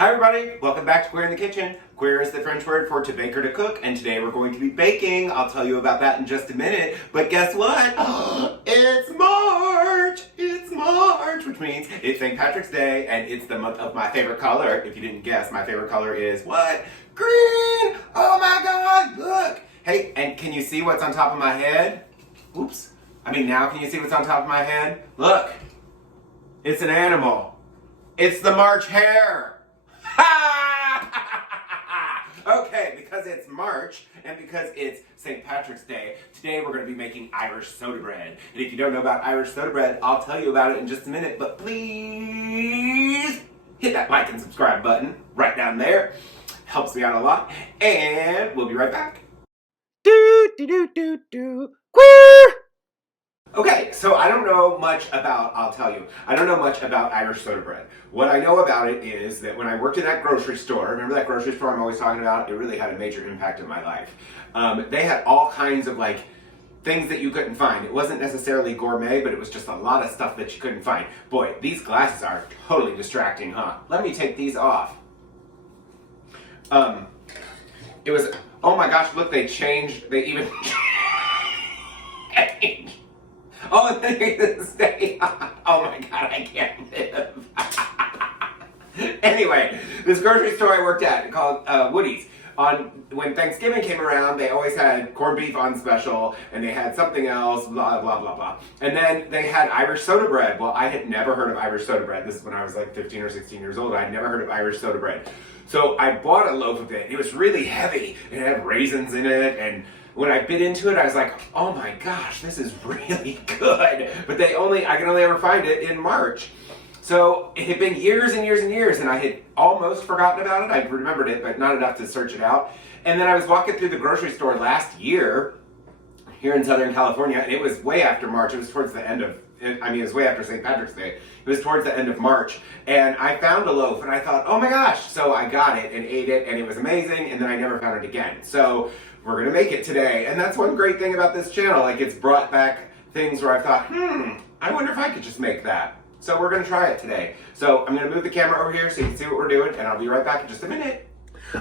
Hi everybody, welcome back to Queer in the Kitchen. Queer is the French word for to bake or to cook, and today we're going to be baking. I'll tell you about that in just a minute, but guess what? It's March! It's March, which means it's St. Patrick's Day, and it's the month of my favorite color. If you didn't guess, my favorite color is what? Green! Oh my god, look! Hey, and can you see what's on top of my head? Oops. Now can you see what's on top of my head? Look! It's an animal. It's the March hare! Okay, because it's March and because it's St. Patrick's Day, today we're going to be making Irish soda bread. And if you don't know about Irish soda bread, I'll tell you about it in just a minute, but please hit that like and subscribe button right down there. Helps me out a lot. And we'll be right back. Queer! Okay, so I don't know much about, I don't know much about Irish soda bread. What I know about it is that when I worked in that grocery store, remember that grocery store I'm always talking about? It really had a major impact on my life. They had all kinds of things that you couldn't find. It wasn't necessarily gourmet, but it was just a lot of stuff that you couldn't find. Boy, these glasses are totally distracting, huh? Let me take these off. It was, oh my gosh, look, they even changed. Oh, stay. Oh my god, I can't live. Anyway, this grocery store I worked at called Woody's. When Thanksgiving came around, they always had corned beef on special, and they had something else, blah, blah, blah, blah. And then they had Irish soda bread. Well, I had never heard of Irish soda bread. This is when I was like 15 or 16 years old. I had never heard of Irish soda bread. So I bought a loaf of it. It was really heavy. It had raisins in it, and when I bit into it, I was like, oh my gosh, this is really good. But I can only ever find it in March. So it had been years and years and years, and I had almost forgotten about it. I remembered it, but not enough to search it out. And then I was walking through the grocery store last year, here in Southern California, and it was way after March. It was towards the end of, it was way after St. Patrick's Day. It was towards the end of March, and I found a loaf, and I thought, oh my gosh. So I got it and ate it, and it was amazing, and then I never found it again. So we're gonna make it today, and that's one great thing about this channel. It's brought back things where I thought, I wonder if I could just make that. So we're gonna try it today. So I'm gonna move the camera over here so you can see what we're doing, and I'll be right back in just a minute.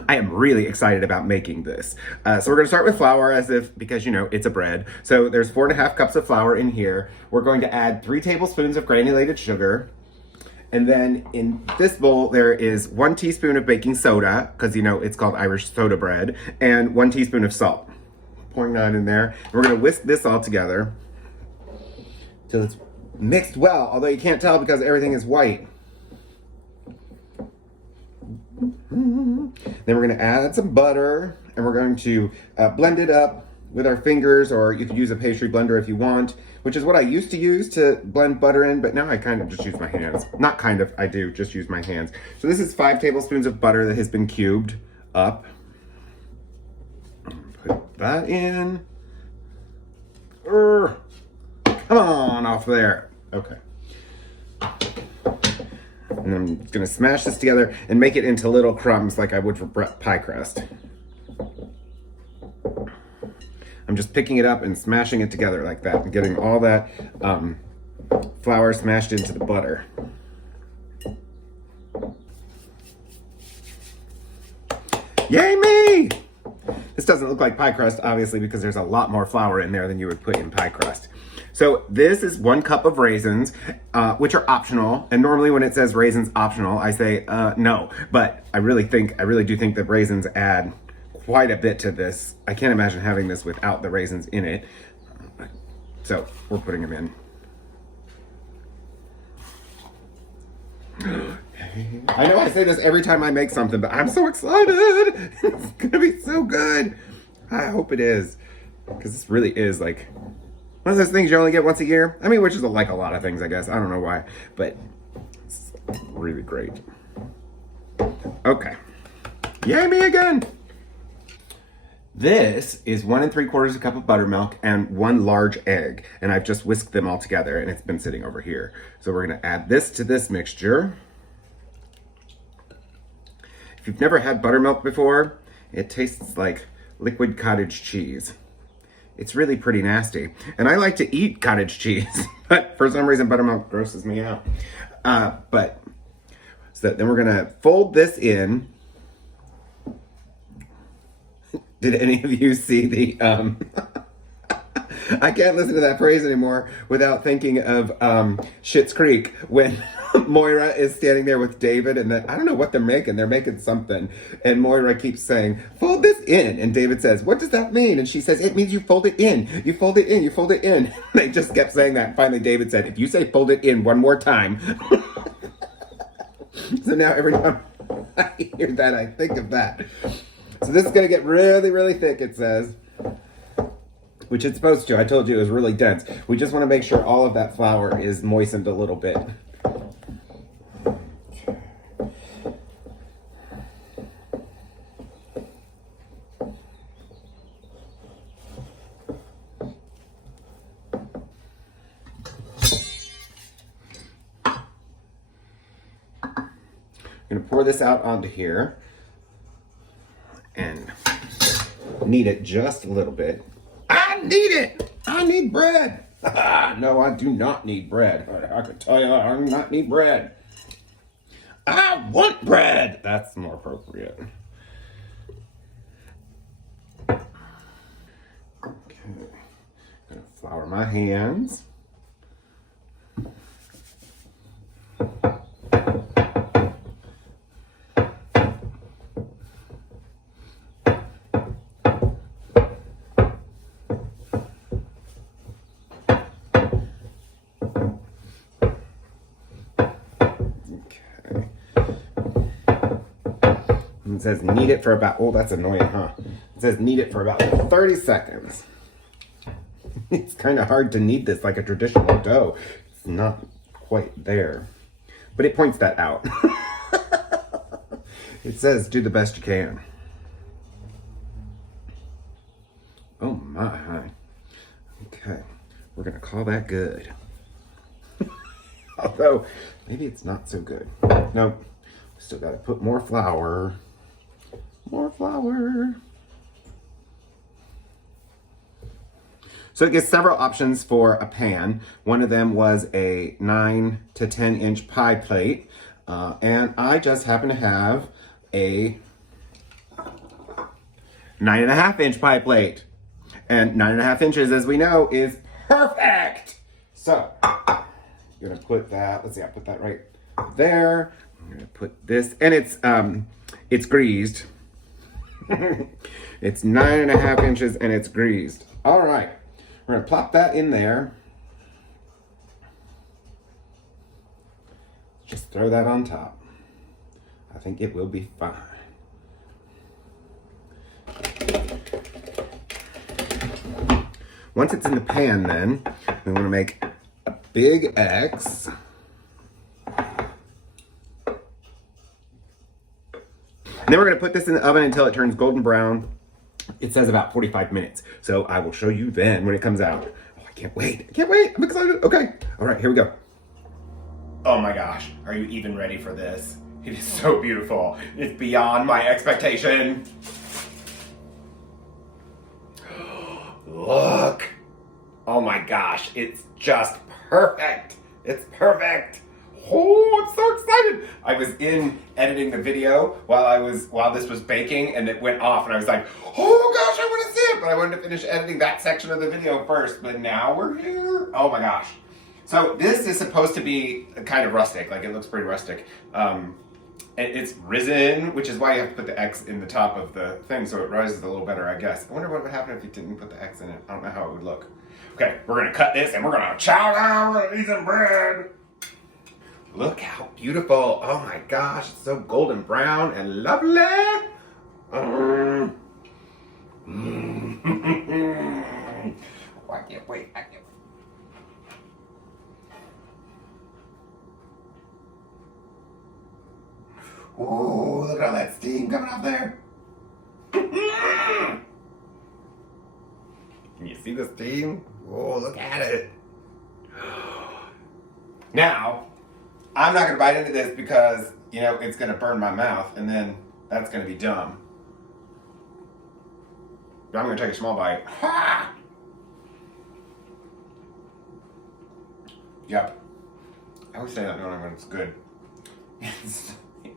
I am really excited about making this. So we're gonna start with flour because it's a bread. So there's 4.5 cups of flour in here. We're going to add 3 tablespoons of granulated sugar. And then in this bowl, there is 1 teaspoon of baking soda, because it's called Irish soda bread, and 1 teaspoon of salt. Pouring that in there. We're gonna whisk this all together till it's mixed well, although you can't tell because everything is white. Then we're gonna add some butter, and we're going to blend it up with our fingers, or you could use a pastry blender if you want, which is what I used to use to blend butter in, but now I kind of just use my hands. Not kind of, I do just use my hands. So this is 5 tablespoons of butter that has been cubed up. Put that in. Come on off there. Okay. And I'm just gonna smash this together and make it into little crumbs like I would for pie crust. I'm just picking it up and smashing it together like that and getting all that flour smashed into the butter. Yay me! This doesn't look like pie crust, obviously, because there's a lot more flour in there than you would put in pie crust. So this is 1 cup of raisins, which are optional. And normally when it says raisins optional, I say no. But I really do think that raisins add quite a bit to this. I can't imagine having this without the raisins in it. So we're putting them in. I know I say this every time I make something, but I'm so excited. It's gonna be so good. I hope it is, because this really is one of those things you only get once a year. Which is like a lot of things, I guess. I don't know why, but it's really great. Okay. Yay me again. This is 1 3/4 cup of buttermilk and 1 large egg. And I've just whisked them all together, and it's been sitting over here. So we're gonna add this to this mixture. If you've never had buttermilk before, it tastes like liquid cottage cheese. It's really pretty nasty. And I like to eat cottage cheese, but for some reason buttermilk grosses me out. So then we're gonna fold this in. Did any of you see the I can't listen to that phrase anymore without thinking of Schitt's Creek when Moira is standing there with David and I don't know what they're making. They're making something. And Moira keeps saying, fold this in. And David says, what does that mean? And she says, it means you fold it in. You fold it in. You fold it in. They just kept saying that. And finally David said, if you say fold it in one more time. So now every time I hear that, I think of that. So this is going to get really, really thick, it says. Which it's supposed to. I told you it was really dense. We just want to make sure all of that flour is moistened a little bit. I'm going to pour this out onto here and knead it just a little bit. I need it! I need bread! No, I do not need bread. I can tell you I do not need bread. I want bread! That's more appropriate. Okay. I'm going to flour my hands. It says knead it for about, oh, that's annoying, huh? It says knead it for about 30 seconds. It's kind of hard to knead this like a traditional dough. It's not quite there. But it points that out. It says do the best you can. Oh my. Okay, we're gonna call that good. Although, maybe it's not so good. Nope, still gotta put more flour. More flour. So it gives several options for a pan. One of them was a 9 to 10 inch pie plate. And I just happen to have a 9.5 inch pie plate. And 9.5 inches, as we know, is perfect. So, I'm gonna put that, let's see, I put that right there. I'm gonna put this, and it's greased. It's 9.5 inches and it's greased. All right, we're gonna plop that in there. Just throw that on top. I think it will be fine. Once it's in the pan, then we want to make a big X. And then we're going to put this in the oven until it turns golden brown. It says about 45 minutes. So I will show you then when it comes out. Oh, I can't wait. I can't wait. I'm excited. Okay. All right, here we go. Oh my gosh. Are you even ready for this? It is so beautiful. It's beyond my expectation. Look. Oh my gosh. It's just perfect. It's perfect. Oh, I'm so excited. I was in editing the video while this was baking, and it went off and I was like, oh gosh, I want to see it. But I wanted to finish editing that section of the video first, but now we're here. Oh my gosh. So this is supposed to be kind of rustic, like it looks pretty rustic. It's risen, which is why you have to put the X in the top of the thing so it rises a little better, I guess. I wonder what would happen if you didn't put the X in it. I don't know how it would look. Okay, we're gonna cut this and we're gonna chow down. We're gonna eat some bread. Look how beautiful. Oh my gosh, it's so golden brown and lovely. Oh, I can't wait. I can't wait. Oh, look at all that steam coming up there. Can you see the steam? Oh, look at it. Now, I'm not gonna bite into this because, you know, it's gonna burn my mouth and then that's gonna be dumb. But I'm gonna take a small bite. Ha! Yep. I always say that knowing when it's good.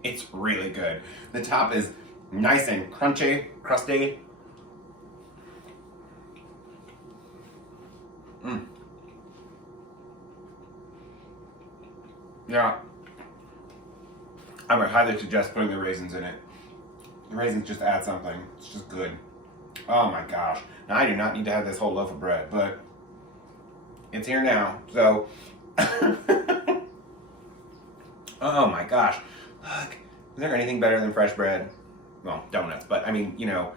It's really good. The top is nice and crunchy, crusty. Yeah. I would highly suggest putting the raisins in it. The raisins just add something. It's just good. Oh my gosh. Now I do not need to have this whole loaf of bread, but it's here now. So, oh my gosh. Look, is there anything better than fresh bread? Well, donuts, but I mean, you know,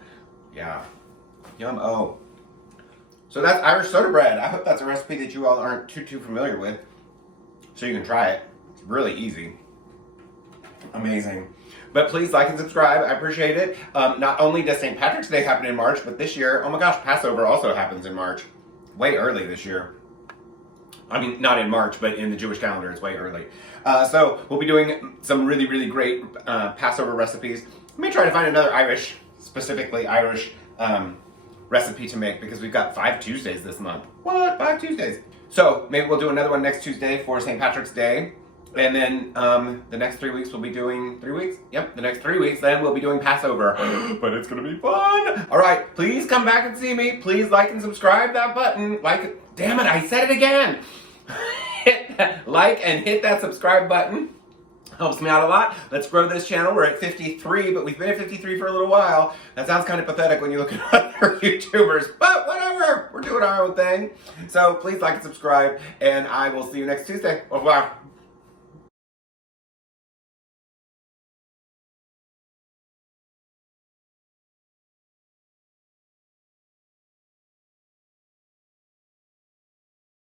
yeah. Yum. Oh. So that's Irish soda bread. I hope that's a recipe that you all aren't too familiar with. So you can try it. It's really easy. Amazing. But please like and subscribe. I appreciate it. Not only does St. Patrick's Day happen in March, but this year, oh my gosh, Passover also happens in March. Way early this year. I mean, not in March, but in the Jewish calendar, it's way early. So we'll be doing some really, really great Passover recipes. Let me try to find another Irish, specifically Irish recipe to make, because we've got 5 Tuesdays this month. What? 5 Tuesdays? So maybe we'll do another one next Tuesday for St. Patrick's Day. And then the next 3 weeks we'll be doing 3 weeks? Yep, the next 3 weeks then we'll be doing Passover. But it's gonna be fun! Alright, please come back and see me. Please like and subscribe that button. Damn it, I said it again! Hit that like and hit that subscribe button. Helps me out a lot. Let's grow this channel. We're at 53, but we've been at 53 for a little while. That sounds kind of pathetic when you look at other YouTubers, but whatever. We're doing our own thing. So please like and subscribe, and I will see you next Tuesday. Au revoir.